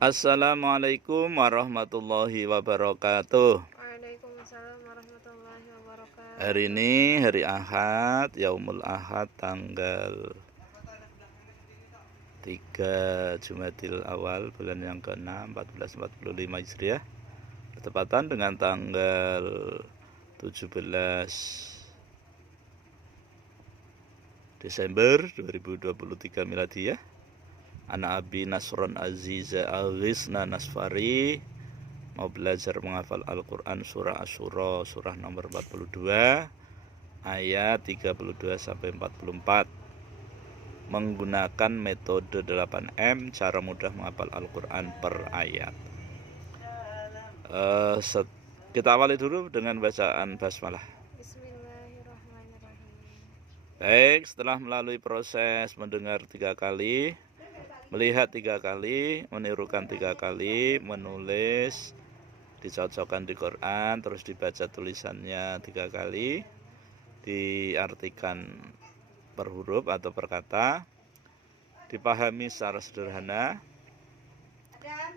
Assalamualaikum warahmatullahi wabarakatuh. Waalaikumsalam warahmatullahi Hari wabarakatuh. ini hari Ahad, Yaumul Ahad, tanggal 3 Jumadil Awal, bulan yang ke-6 1445 Hijriah, bertepatan dengan tanggal 17 Desember 2023 Miladiyah. Anak Abi Nasron Aziza Al-Ghisna Nasfari mau belajar menghafal Al-Quran surah Asy-Syura, surah nomor 42 ayat 32 sampai 44, menggunakan metode 8M, cara mudah menghafal Al-Quran per ayat. Kita awali dulu dengan bacaan basmalah. Bismillahirrahmanirrahim. Baik, setelah melalui proses mendengar 3 kali, melihat 3 kali, menirukan 3 kali, menulis, dicocokkan di Quran, terus dibaca tulisannya 3 kali, diartikan per huruf atau per kata, dipahami secara sederhana.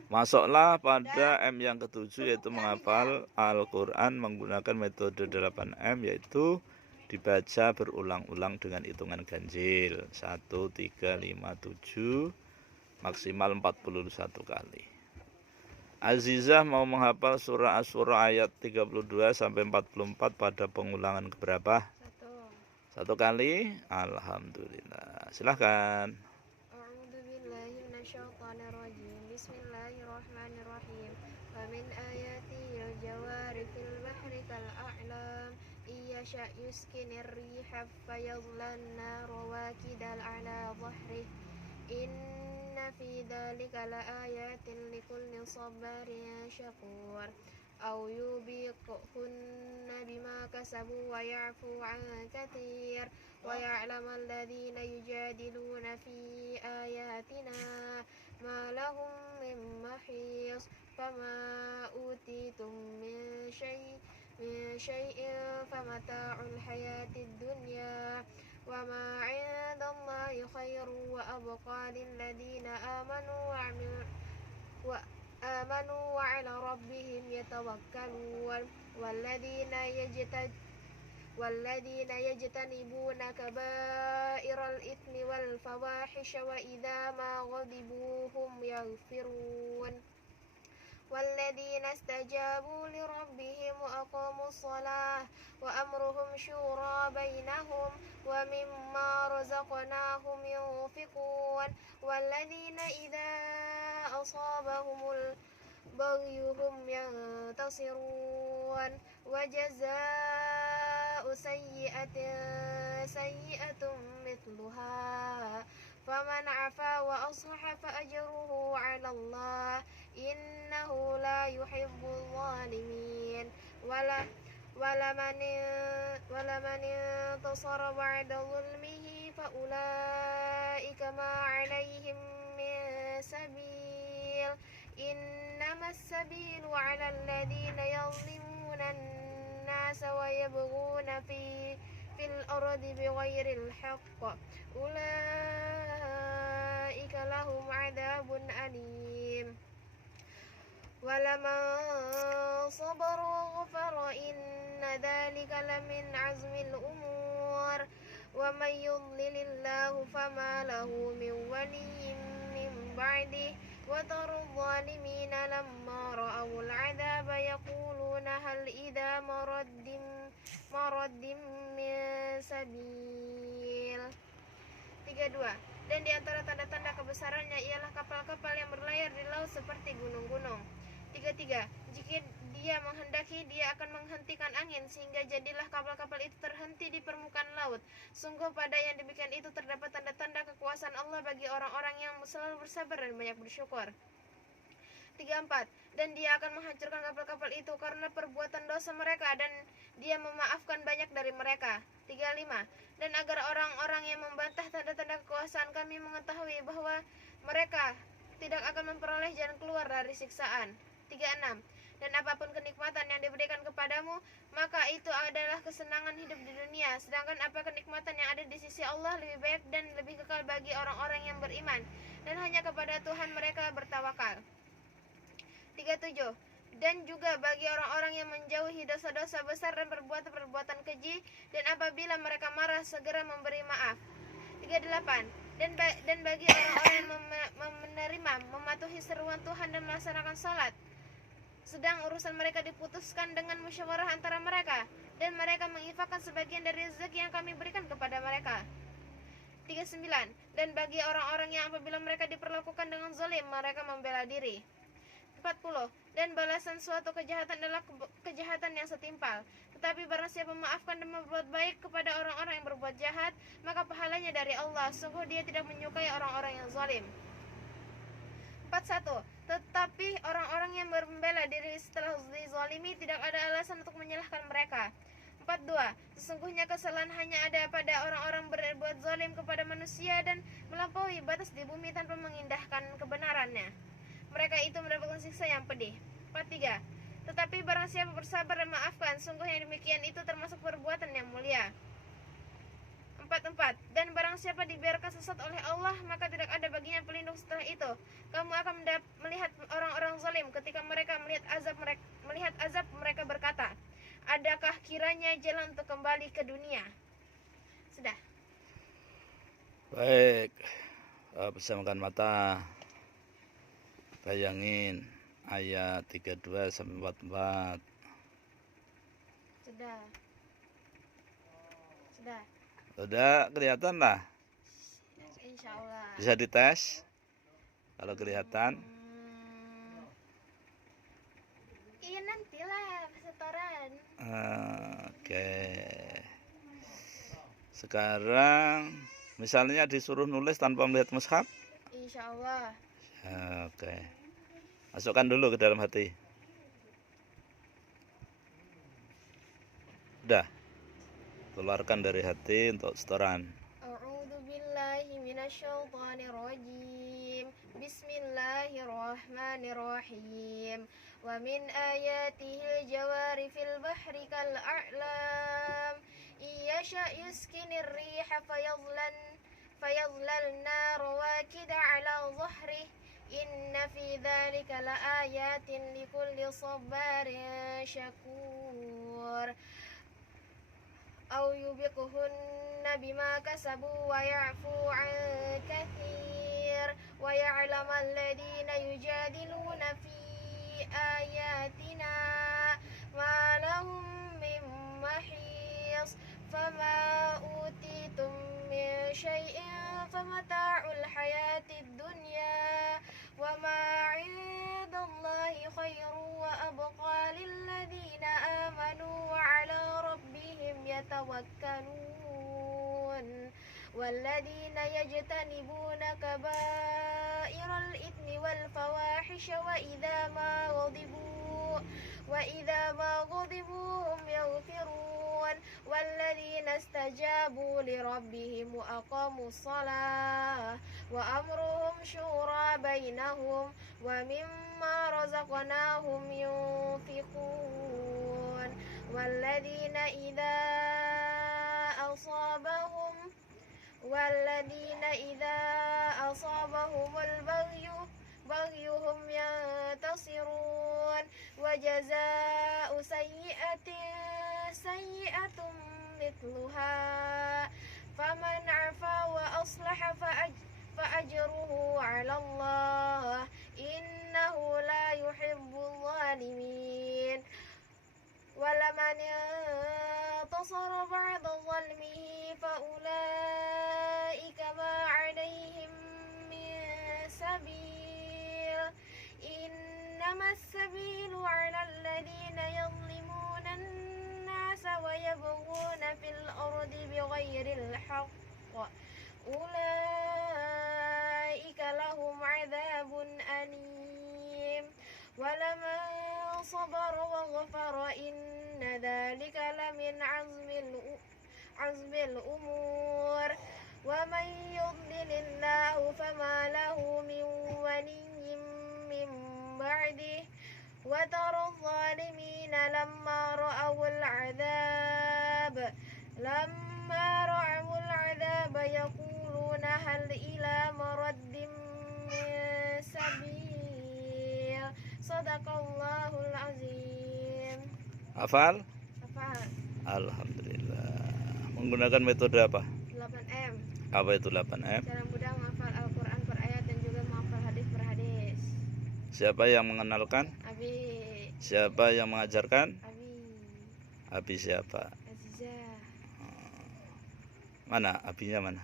Masuklah pada M yang ketujuh, yaitu menghafal Al-Quran menggunakan metode 8M, yaitu dibaca berulang-ulang dengan hitungan ganjil 1, 3, 5, 7, maksimal 41 kali. Azizah mau menghafal surah Asy-Syura ayat 32 sampai 44 pada pengulangan keberapa? Satu kali. Alhamdulillah. Silahkan. A'udzubillahi minasyaitonirrajim. Bismillahirrahmanirrahim. Wa min ayatil jawari fil bahri kal a'lam. Iyasha yuskinir riha fayadhlanna rawakidal ala dhahrih. Inna fi dzalika laayatin likulli sabarin syakur. Aw yubiqhunna bima kasabu wa ya'fu 'an katsir wa ya'lamu alladhina yujadiluna fi ayatina ma lahum min mahis fama utitum min syai'in famata'ul hayatid dunya wa ma 'indallahi khairu wa abqa lil ladina amanu wa 'ala rabbihim yatawakkalun والذين يجتنبون كبائر الإثم والفواحش وإذا ما غضبوا هم يغفرون والذين استجابوا لربهم وأقاموا الصلاة وأمرهم شورى بينهم ومما رزقناهم ينفقون والذين إذا أصابهم البغي هم ينتصرون وجزاء سيئة مثلها فمن عفا وأصلح فأجره على الله إنه لا يحب الظالمين ولمن انتصر بعد ظلمه فأولئك ما عليهم من سبيل إنما السبيل على الذين يظلمون الناس ويبغون في الأرض بغير الحق أولئك لهم عذاب أليم ولمن صبر وغفر إن ذلك لمن عزم الأمور ومن يضلل الله فما له من ولي من بعده وترى الظالمين لما رأوا العذاب يقولون هل إذا مرد من سبيل. 32. Dan di antara tanda-tanda kebesarannya ialah kapal-kapal yang berlayar di laut seperti gunung-gunung. 33. Jika dia menghendaki, dia akan menghentikan angin sehingga jadilah kapal-kapal itu terhenti di permukaan laut. Sungguh pada yang demikian itu terdapat tanda-tanda kekuasaan Allah bagi orang-orang yang selalu bersabar dan banyak bersyukur. 34. Dan dia akan menghancurkan kapal-kapal itu karena perbuatan dosa mereka, dan dia memaafkan banyak dari mereka. 35. Dan agar orang-orang yang membantah tanda-tanda kekuasaan kami mengetahui bahwa mereka tidak akan memperoleh jalan keluar dari siksaan. 36. Dan apapun kenikmatan yang diberikan kepadamu, maka itu adalah kesenangan hidup di dunia. Sedangkan apa kenikmatan yang ada di sisi Allah lebih baik dan lebih kekal bagi orang-orang yang beriman, dan hanya kepada Tuhan mereka bertawakal. 37. Dan juga bagi orang-orang yang menjauhi dosa-dosa besar dan perbuatan-perbuatan keji, dan apabila mereka marah segera memberi maaf. 38. Dan bagi orang-orang yang menerima, mematuhi seruan Tuhan dan melaksanakan salat, sedang urusan mereka diputuskan dengan musyawarah antara mereka, dan mereka menginfakkan sebagian dari rezeki yang kami berikan kepada mereka. 39. Dan bagi orang-orang yang apabila mereka diperlakukan dengan zalim, mereka membela diri. 40. Dan balasan suatu kejahatan adalah kejahatan yang setimpal. Tetapi barang siapa memaafkan dan berbuat baik kepada orang-orang yang berbuat jahat, maka pahalanya dari Allah. Sungguh dia tidak menyukai orang-orang yang zalim. 41. Tetapi orang-orang yang membela diri setelah dizalimi tidak ada alasan untuk menyalahkan mereka. 42. Sesungguhnya kesalahan hanya ada pada orang-orang berbuat zalim kepada manusia dan melampaui batas di bumi tanpa mengindahkan kebenarannya. Mereka itu mendapatkan siksa yang pedih. 43. Tetapi barang siapa bersabar dan maafkan, sungguh yang demikian itu termasuk perbuatan yang mulia. 44. Dan barang siapa dibiarkan sesat oleh Allah, maka tidak ada baginya pelindung setelah itu. Kamu akan melihat orang-orang zalim ketika mereka melihat azab mereka berkata, adakah kiranya jalan untuk kembali ke dunia? Sudah. Baik, pejamkan mata. Bayangin ayat 32 sampai 44. Sudah kelihatan lah. Insya Allah. Bisa dites kalau kelihatan. Iya nantilah setoran. Oke. Sekarang misalnya disuruh nulis tanpa melihat mushaf. Insya Allah. Oke. Masukkan dulu ke dalam hati. Udah. Keluarkan dari hati untuk setoran. A'udzu billahi minasyaitonir rajim. Bismillahirrahmanirrahim. Wa min ayatihi al-jawari fil bahri kal a'lam. Iyasha yuskinir riha fayadhlalna rawakida 'ala dhahrihi. Inna fi dzalika laayatin likulli sabarin syakur. Aw yubiquhunna bima kasabu wa ya'fu 'an katsir wa ya'lamal ladina yujadiluna fi ayatina ma lahum min mahis fama utitum min syai'in famata'ul hayatid dunya wa ma 'indallahi khairu wa abqa lil ladina amanu wa 'ala rabbihim yatawakkalun والذين يجتنبون كبائر الإثم والفواحش وإذا ما غضبوا هم يغفرون والذين استجابوا لربهم وأقاموا الصلاة وأمرهم شورى بينهم ومما رزقناهم ينفقون والذين إذا أصابهم البغي هم ينتصرون وجزاء سيئة مثلها فمن عفا وأصلح فأجره على الله إنه لا يحب الظالمين ولمن انتصر بعد ظلمه فأولئك ما عليهم من سبيل إنما السبيل على الذين يظلمون الناس ويبغون في الأرض بغير الحق أولئك لهم عذاب أليم ولمن صبر وغفر إن ذلك لمن عزم الأمور ومن يضلل الله فما له من ولي من بعده وترى الظالمين لما رأوا العذاب يقولون هل إلى مرد من سبيل Sadaqallahul azim. Hafal? Hafal. Alhamdulillah. Menggunakan metode apa? 8M. Apa itu 8M? Cara mudah menghafal Al-Quran per ayat dan juga menghafal hadis per hadis. Siapa yang mengenalkan? Abi. Siapa yang mengajarkan? Abi. Abi siapa? Aziza. Mana? Abinya mana?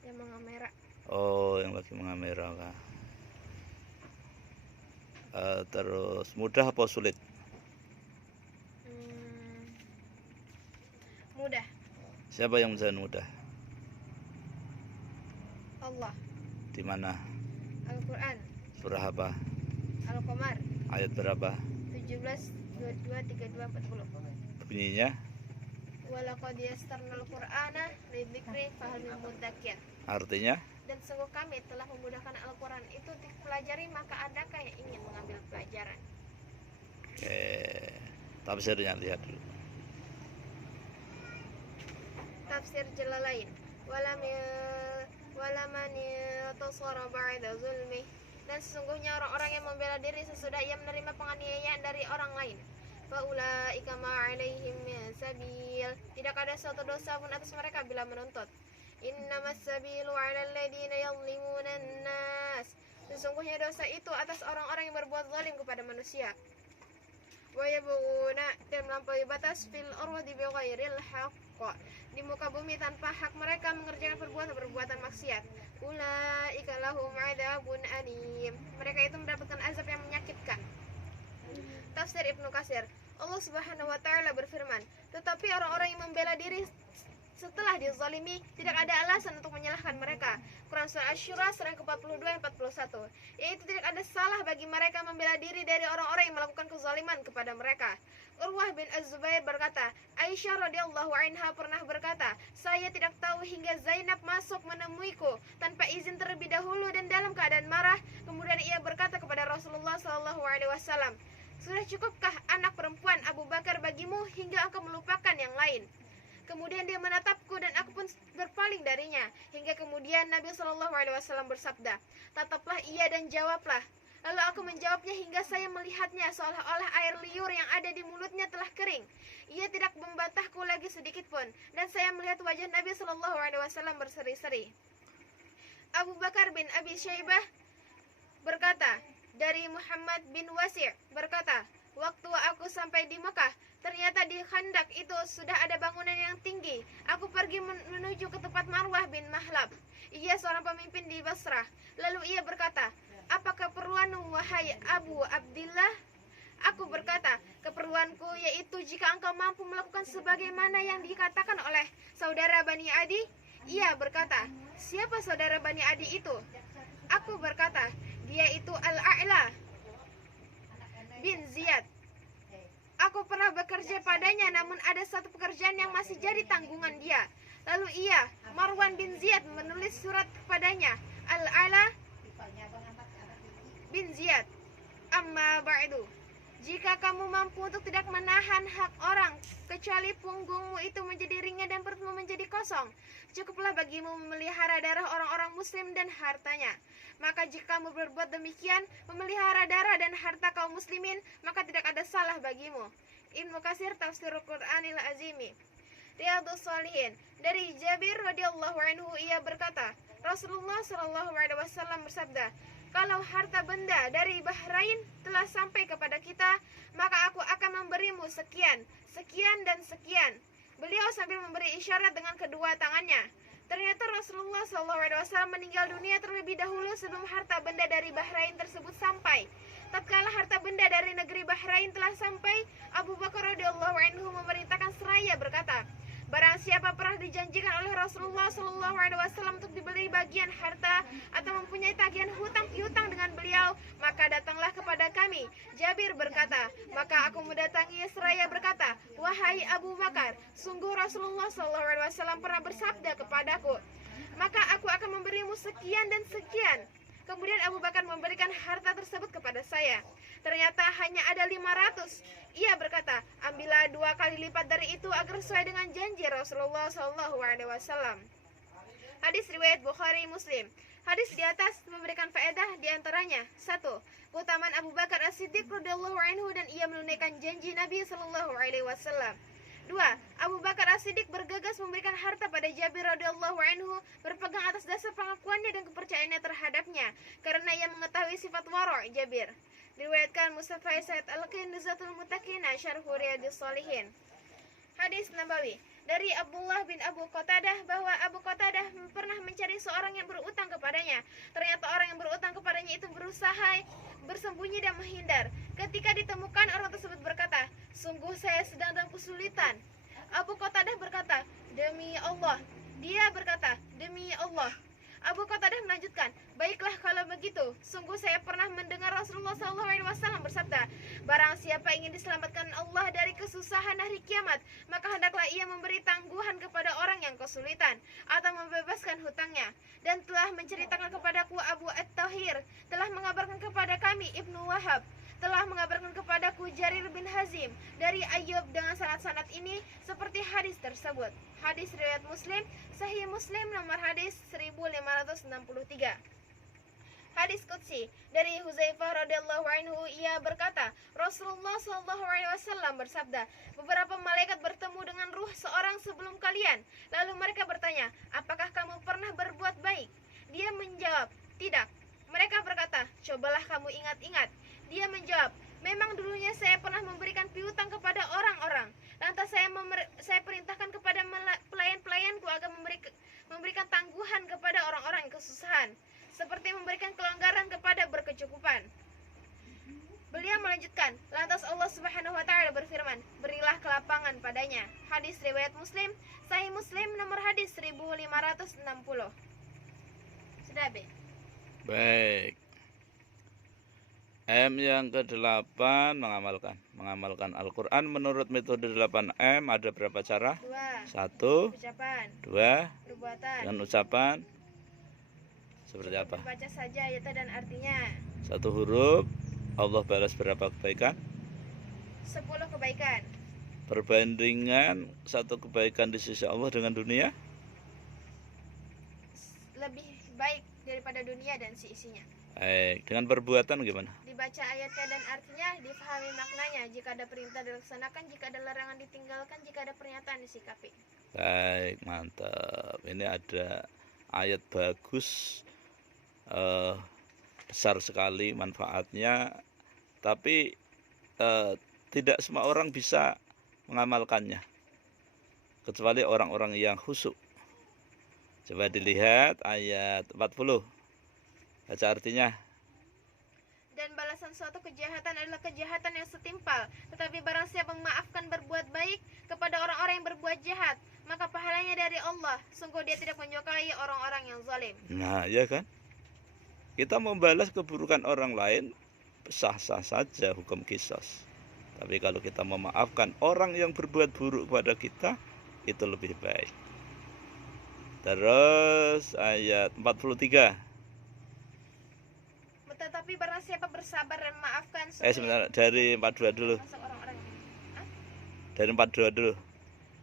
Yang mengamera. Oh, yang lagi mengamera kah? Terus mudah apa sulit? Mudah. Siapa yang menjadi mudah? Allah. Di mana? Al-Quran. Surah apa? Al-Qamar. Ayat berapa? 17, 22, 32, 40. Bunyinya? Walaqad yassarnal Qur'ana lidzikri fahal min mudzakir. Artinya? Dan sungguh kami telah memudahkan Al-Quran itu dipelajari, maka adakah yang ingin mengambil pelajaran? Oke. Tafsirnya lihat dulu. Tafsir Jalalain. Walaman yatasara ba'da zulmi. Dan sesungguhnya orang-orang yang membela diri sesudah ia menerima penganiayaan dari orang lain. Faulaika ma'alaihim min sabil. Tidak ada suatu dosa pun atas mereka bila menuntut. Innamas sabilu 'alal ladina yadhlimuna an-nas. Sesungguhnya dosa itu atas orang-orang yang berbuat zalim kepada manusia. Wa yabghuna, dan melampaui batas fil ardi bighairil haqq, di muka bumi tanpa hak mereka mengerjakan perbuatan maksiat. Ulaika lahum 'adzabun alim. Mereka itu mendapatkan azab yang menyakitkan. Tafsir Ibnu Katsir. Allah Subhanahu wa taala berfirman, tetapi orang-orang yang membela diri setelah dizalimi tidak ada alasan untuk menyalahkan mereka. Quran Surah Asy-Syura surah ke-42 ayat 41. Yaitu tidak ada salah bagi mereka membela diri dari orang-orang yang melakukan kezaliman kepada mereka. Urwah bin Az-Zubair berkata, Aisyah radhiyallahu anha pernah berkata, saya tidak tahu hingga Zainab masuk menemuiku tanpa izin terlebih dahulu dan dalam keadaan marah. Kemudian ia berkata kepada Rasulullah SAW, sudah cukupkah anak perempuan Abu Bakar bagimu hingga engkau melupakan yang lain? Kemudian dia menatapku dan aku pun berpaling darinya. Hingga kemudian Nabi SAW bersabda, tataplah ia dan jawablah. Lalu aku menjawabnya hingga saya melihatnya seolah-olah air liur yang ada di mulutnya telah kering. Ia tidak membantahku lagi sedikit pun. Dan saya melihat wajah Nabi SAW berseri-seri. Abu Bakar bin Abi Syaibah berkata, dari Muhammad bin Wasi' berkata, waktu aku sampai di Mekah, ternyata di Khandak itu sudah ada bangunan yang tinggi. Aku pergi menuju ke tempat Marwah bin Mahlab. Ia seorang pemimpin di Basrah. Lalu ia berkata, apa keperluanmu wahai Abu Abdillah? Aku berkata, keperluanku yaitu jika engkau mampu melakukan sebagaimana yang dikatakan oleh saudara Bani Adi. Ia berkata, siapa saudara Bani Adi itu? Aku berkata, dia itu Al-A'la bin Ziyad. Aku pernah bekerja padanya, namun ada satu pekerjaan yang masih jadi tanggungan dia. Lalu ia, Marwan bin Ziyad, menulis surat kepadanya, Al-Ala bin Ziyad, amma ba'du, jika kamu mampu untuk tidak menahan hak orang, kecuali punggungmu itu menjadi ringan dan perutmu menjadi kosong, cukuplah bagimu memelihara darah orang-orang muslim dan hartanya. Maka jika kamu berbuat demikian, memelihara darah dan harta kaum muslimin, maka tidak ada salah bagimu. Ibnu Katsir Tafsirul Qur'anil Azimi. Riyadhus Shalihin. Dari Jabir radhiyallahu anhu ia berkata, Rasulullah SAW bersabda, kalau harta benda dari Bahrain telah sampai kepada kita, maka aku akan memberimu sekian, sekian dan sekian. Beliau sambil memberi isyarat dengan kedua tangannya. Ternyata Rasulullah SAW meninggal dunia terlebih dahulu sebelum harta benda dari Bahrain tersebut sampai. Tatkala harta benda dari negeri Bahrain telah sampai, Abu Bakar radhiyallahu anhu memerintahkan seraya berkata, barang siapa pernah dijanjikan oleh Rasulullah SAW untuk diberi bagian harta atau mempunyai tagihan hutang piutang dengan beliau, maka datanglah kepada kami. Jabir berkata, maka aku mendatangi seraya berkata, wahai Abu Bakar, sungguh Rasulullah SAW pernah bersabda kepadaku, maka aku akan memberimu sekian dan sekian. Kemudian Abu Bakar memberikan harta tersebut kepada saya. Ternyata hanya ada 500. Ia berkata, ambillah 2 kali lipat dari itu agar sesuai dengan janji Rasulullah SAW. Hadis riwayat Bukhari Muslim. Hadis di atas memberikan faedah di antaranya. 1. Keutamaan Abu Bakar As-Siddiq radhiyallahu anhu dan ia menunaikan janji Nabi sallallahu alaihi wasallam. 2. Abu Bakar As-Siddiq bergegas memberikan harta pada Jabir radhiyallahu anhu berpegang atas dasar pengakuannya dan kepercayaannya terhadapnya karena ia mengetahui sifat wara' Jabir. Diriwayatkan Mustafa Said Al-Qin Nuzatul Muttaqin Syarh Riyadhis Shalihin. Hadis Nabawi dari Abdullah bin Abu Qatadah bahwa Abu Qatadah pernah mencari seorang yang berutang kepadanya. Ternyata orang yang berutang kepadanya itu berusaha bersembunyi dan menghindar. Ketika ditemukan, orang tersebut berkata, "Sungguh saya sedang dalam kesulitan." Abu Qatadah berkata, "Demi Allah." Dia berkata, "Demi Allah." Abu Qatadah melanjutkan, "Baiklah kalau begitu, sungguh saya pernah mendengar Rasulullah SAW bersabda, barang siapa ingin diselamatkan Allah dari kesusahan hari kiamat, maka hendaklah ia memberi tangguhan kepada orang yang kesulitan atau membebaskan hutangnya. Dan telah menceritakan kepadaku Abu At-Tahir, telah mengabarkan kepada kami Ibnu Wahab, telah mengabarkan kepadaku Jarir bin Hazim dari Ayyub dengan sanad-sanad ini seperti hadis tersebut." Hadis riwayat Muslim, Sahih Muslim nomor hadis 1563. Hadis qudsi dari Huzaifah radhiyallahu anhu, ia berkata, Rasulullah sallallahu alaihi wasallam bersabda, beberapa malaikat bertemu dengan ruh seorang sebelum kalian, lalu mereka bertanya, apakah kamu pernah berbuat baik? Dia menjawab, tidak. Mereka berkata, cobalah kamu ingat-ingat. Dia menjawab, memang dulunya saya pernah memberikan piutang kepada orang-orang. Lantas saya perintahkan kepada pelayan-pelayanku agar memberikan tangguhan kepada orang-orang yang kesusahan, seperti memberikan kelonggaran kepada berkecukupan. Beliau melanjutkan, lantas Allah Subhanahu wa taala berfirman, berilah kelapangan padanya. Hadis riwayat Muslim, Sahih Muslim nomor hadis 1560. Sudah, Be? Baik. M yang ke-8 mengamalkan Al-Quran menurut metode 8M ada berapa cara? 2. 1, Ucapan. 2, Perbuatan. dengan ucapan seperti apa? Baca saja ayat dan artinya. 1 huruf, Allah balas berapa kebaikan? 10 kebaikan. Perbandingan 1 kebaikan di sisi Allah dengan dunia? Lebih baik daripada dunia dan isinya. Baik, dengan perbuatan gimana? Dibaca ayatnya dan artinya, difahami maknanya. Jika ada perintah dilaksanakan, jika ada larangan ditinggalkan, jika ada pernyataan disikapi. Baik, mantap. Ini ada ayat bagus, besar sekali manfaatnya, tapi tidak semua orang bisa mengamalkannya, kecuali orang-orang yang khusyuk. Coba dilihat ayat 40. Baca artinya. Dan balasan suatu kejahatan adalah kejahatan yang setimpal. Tetapi barang siapa memaafkan berbuat baik kepada orang-orang yang berbuat jahat, maka pahalanya dari Allah. Sungguh dia tidak menyukai orang-orang yang zalim. Nah, ya kan? Kita membalas keburukan orang lain sah-sah saja hukum qisas. Tapi kalau kita memaafkan orang yang berbuat buruk kepada kita, itu lebih baik. Terus ayat 43. Tetapi barang siapa bersabar dan memaafkan, Sebentar, dari 42 dulu. Dari 42 dulu.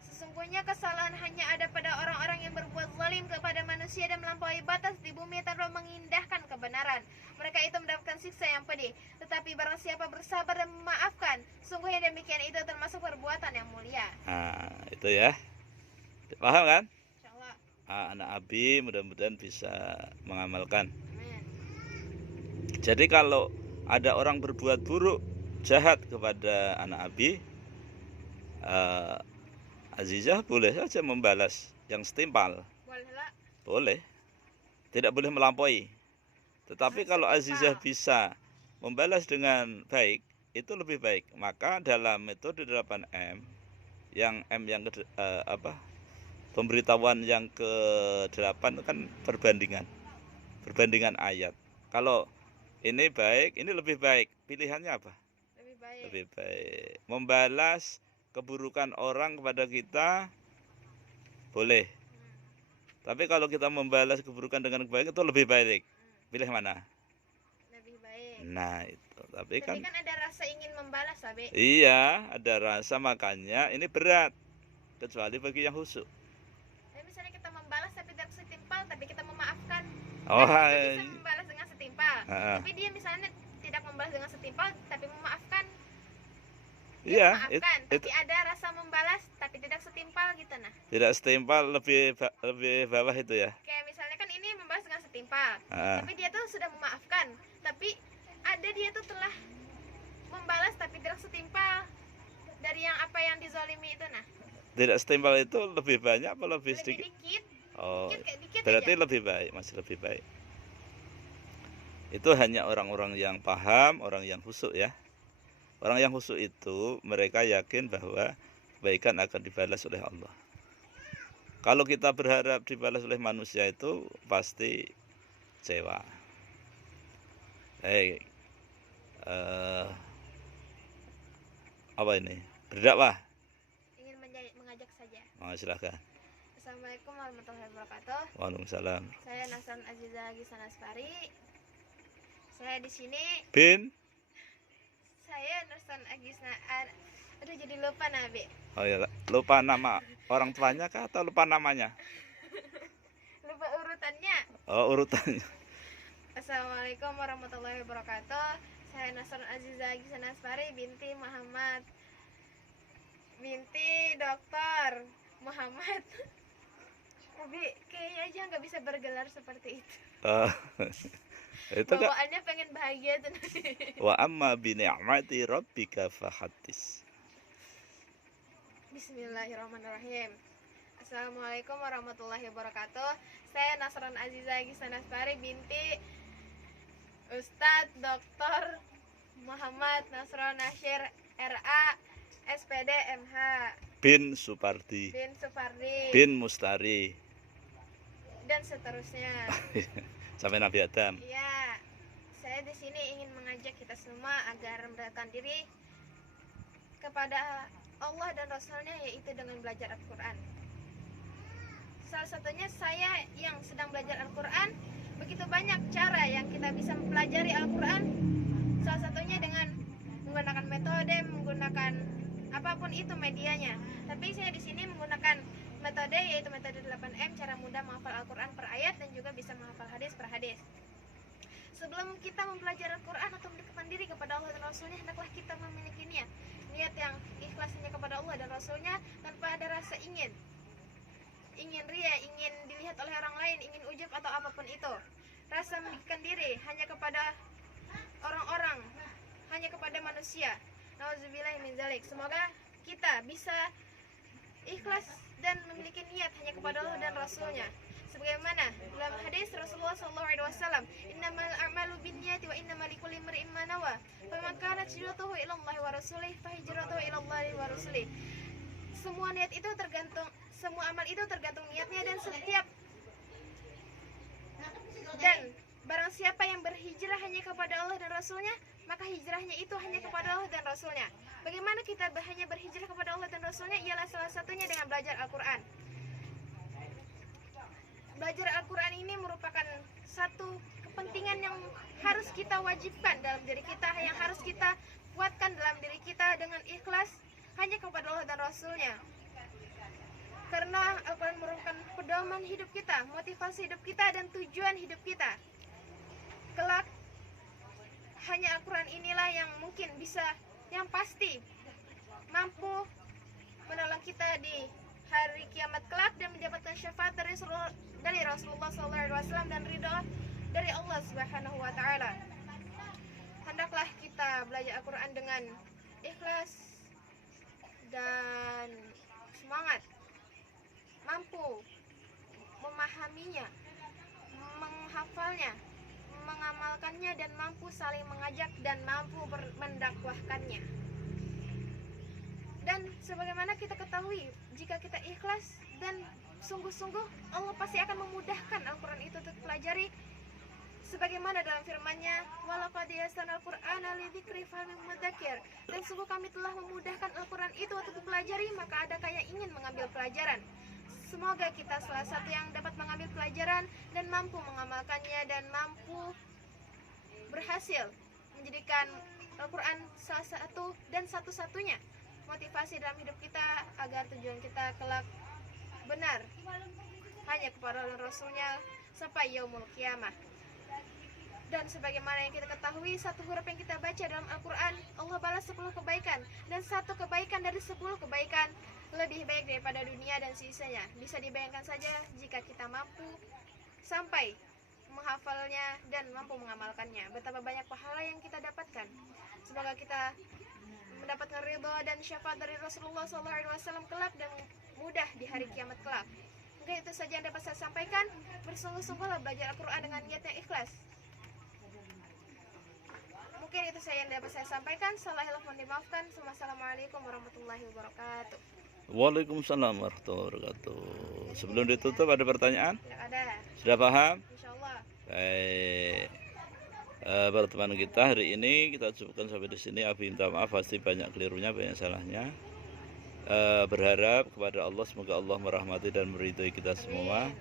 Sesungguhnya kesalahan hanya ada pada orang-orang yang berbuat zalim kepada manusia dan melampaui batas di bumi tanpa mengindahkan kebenaran. Mereka itu mendapatkan siksa yang pedih. Tetapi barang siapa bersabar dan memaafkan, sungguh yang demikian itu termasuk perbuatan yang mulia. Nah, itu ya. Paham kan? Insyaallah. Anak Abi mudah-mudahan bisa mengamalkan. Amin. Jadi kalau ada orang berbuat buruk, jahat kepada anak Abi, Azizah boleh saja membalas yang setimpal. Boleh lah. Boleh. Tidak boleh melampaui. Tetapi kalau Azizah bisa membalas dengan baik, itu lebih baik. Maka dalam metode 8M, yang M yang pemberitahuan yang ke-8 kan perbandingan ayat. Kalau ini baik, ini lebih baik. Pilihannya apa? Lebih baik. Lebih baik. Membalas keburukan orang kepada kita boleh. Tapi kalau kita membalas keburukan dengan kebaikan itu lebih baik. Pilih mana? Lebih baik. Nah, itu. Tapi kan ada rasa ingin membalas, Abe. Iya, ada rasa, makanya ini berat. Kecuali bagi yang khusyuk. Tapi misalnya kita membalas tapi tidak setimpal, tapi kita memaafkan. Oh, Kan itu bisa membalas dengan setimpal. Heeh. Tapi dia misalnya tidak membalas dengan setimpal tapi memaafkan. Dia Iya, memaafkan, itu tapi ada rasa membalas tapi tidak setimpal gitu nah. tidak setimpal, lebih bawah itu ya. Kayak misalnya kan ini membalas dengan setimpal, Heeh. tapi dia tuh sudah memaafkan, tapi ada dia tuh telah membalas tapi tidak setimpal dari yang apa yang dizalimi itu nah. Tidak setimpal itu lebih banyak apa lebih Lebih sedikit? dikit, Oh, dikit berarti aja. lebih baik, masih lebih baik. Itu hanya orang-orang yang paham, orang yang khusyuk ya. Orang yang khusyuk itu mereka yakin bahwa kebaikan akan dibalas oleh Allah. Kalau kita berharap dibalas oleh manusia itu pasti kecewa. Hei, apa ini? Berdakwah. Ingin mengajak saja. Silahkan. Assalamualaikum warahmatullahi wabarakatuh. Waalaikumsalam. Saya Nasran Aziza Gisanaspari. Saya di sini. Bin? Saya Nasran Agisna. Aduh jadi lupa Nabi. Oh ya, lupa nama orang tuanya kah atau lupa namanya? Lupa urutannya. Oh, urutannya. Assalamualaikum warahmatullahi wabarakatuh. Saya Nasran Aziza Gisanaspari binti Muhammad. Binti Dokter Muhammad. Tapi kayaknya aja nggak bisa bergelar seperti itu. Itu kan Bawaannya pengen bahagia tuh nanti. wa amma bi ni'mati rabbika fahaddits. Bismillahirrahmanirrahim. Assalamualaikum warahmatullahi wabarakatuh. Saya Nasran Aziza Gisanaspari binti Ustadz Dr. Muhammad Nasron Nasyir RA SPD MH Bin Supardi, bin Supardi bin Mustari, dan seterusnya. sampai Nabi Adam. Ya, saya di sini ingin mengajak kita semua agar mendekatkan diri kepada Allah dan Rasulnya, yaitu dengan belajar Al-Quran. Salah satunya saya yang sedang belajar Al-Quran, begitu banyak cara yang kita bisa mempelajari Al-Quran. Salah satunya dengan menggunakan metode, menggunakan apapun itu medianya. Tapi saya di sini menggunakan metode, yaitu metode 8M, cara mudah menghafal Al-Quran per ayat dan juga bisa menghafal hadis per hadis. Sebelum kita mempelajari Al-Quran atau mendekatkan diri kepada Allah dan Rasulnya, hendaklah kita memiliki niat yang ikhlasnya kepada Allah dan Rasulnya, tanpa ada rasa ingin ria, ingin dilihat oleh orang lain, ingin ujub atau apapun itu. Rasa mendekatkan diri hanya kepada orang-orang, hanya kepada manusia. Nauzubillahi min dzalik. Semoga kita bisa ikhlas dan memiliki niat hanya kepada Allah dan Rasulnya. Sebagaimana dalam hadis Rasulullah SAW, innamal a'malu binniyati wa innamal likulli imri'in ma nawa. Faman kanat hijratuhu ila Allah wa rasulih fa hijratuhu ila Allah wa rasulih. Semua niat itu tergantung, semua amal itu tergantung niatnya, dan barang siapa yang berhijrah hanya kepada Allah dan Rasulnya, maka hijrahnya itu hanya kepada Allah dan Rasulnya. Bagaimana kita hanya berhijrah kepada Allah dan Rasulnya? Ialah salah satunya dengan belajar Al-Quran. Belajar Al-Quran ini merupakan satu kepentingan yang harus kita wajibkan dalam diri kita, yang harus kita kuatkan dalam diri kita dengan ikhlas hanya kepada Allah dan Rasulnya. Karena Al-Quran merupakan pedoman hidup kita, motivasi hidup kita, dan tujuan hidup kita. Kelak hanya Al-Quran inilah yang mungkin bisa, yang pasti mampu menolong kita di hari kiamat kelak dan mendapatkan syafaat dari Rasulullah SAW dan ridho dari Allah Subhanahu wa Ta'ala. Hendaklah kita belajar Al-Quran dengan ikhlas dan semangat, mampu memahaminya, menghafalnya, mengamalkannya, dan mampu saling mengajak dan mampu mendakwahkannya. Dan sebagaimana kita ketahui, jika kita ikhlas dan sungguh-sungguh, Allah pasti akan memudahkan Al-Quran itu untuk pelajari. Sebagaimana dalam firman-Nya, walaqad yassarnal Qur'ana lidzikri fahal min mudzakir. Dan sungguh kami telah memudahkan Al-Quran itu untuk dipelajari, maka adakah yang ingin mengambil pelajaran? Semoga kita salah satu yang dapat mengambil pelajaran dan mampu mengamalkannya, dan mampu berhasil menjadikan Al-Quran salah satu dan satu-satunya motivasi dalam hidup kita, agar tujuan kita kelak benar hanya kepada Rasulnya. sampai yaumul qiyamah. Dan sebagaimana yang kita ketahui, satu huruf yang kita baca dalam Al-Quran, Allah balas 10 kebaikan. Dan satu kebaikan dari 10 kebaikan lebih baik daripada dunia dan sisanya. Bisa dibayangkan saja jika kita mampu sampai menghafalnya dan mampu mengamalkannya, betapa banyak pahala yang kita dapatkan. Semoga kita mendapatkan ridha dan syafaat dari Rasulullah SAW kelak dan mudah di hari kiamat kelak. Mungkin itu saja yang dapat saya sampaikan. Bersungguh-sungguhlah belajar Al-Quran dengan niat yang ikhlas. Mungkin itu saja yang dapat saya sampaikan. Salah hilaf mohon dimaafkan. Wassalamualaikum warahmatullahi wabarakatuh. Waalaikumsalam warahmatullahi wabarakatuh. Sebelum ditutup ada pertanyaan? Tidak ada, Sudah paham? insyaallah. Baik. Pertemuan kita hari ini kita cukupkan sampai di sini. Abi minta maaf pasti banyak kelirunya, banyak salahnya. Berharap kepada Allah semoga Allah merahmati dan meridhoi kita semua.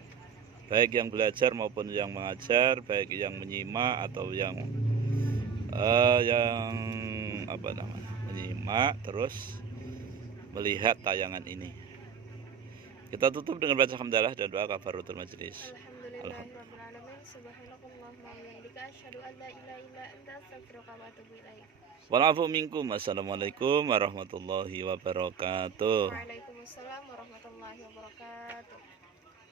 Baik yang belajar maupun yang mengajar, baik yang menyimak atau yang menyimak terus melihat tayangan ini. Kita tutup dengan baca hamdalah dan doa kafaratul majelis. Alhamdulillahirrahmanirrahim. Subhanakallahumma wa bihamdika asyhadu an la ilaha illa anta astaghfiruka wa atubu ilaik. Walafu minkum. Assalamualaikum warahmatullahi wabarakatuh. Waalaikumsalam warahmatullahi wabarakatuh.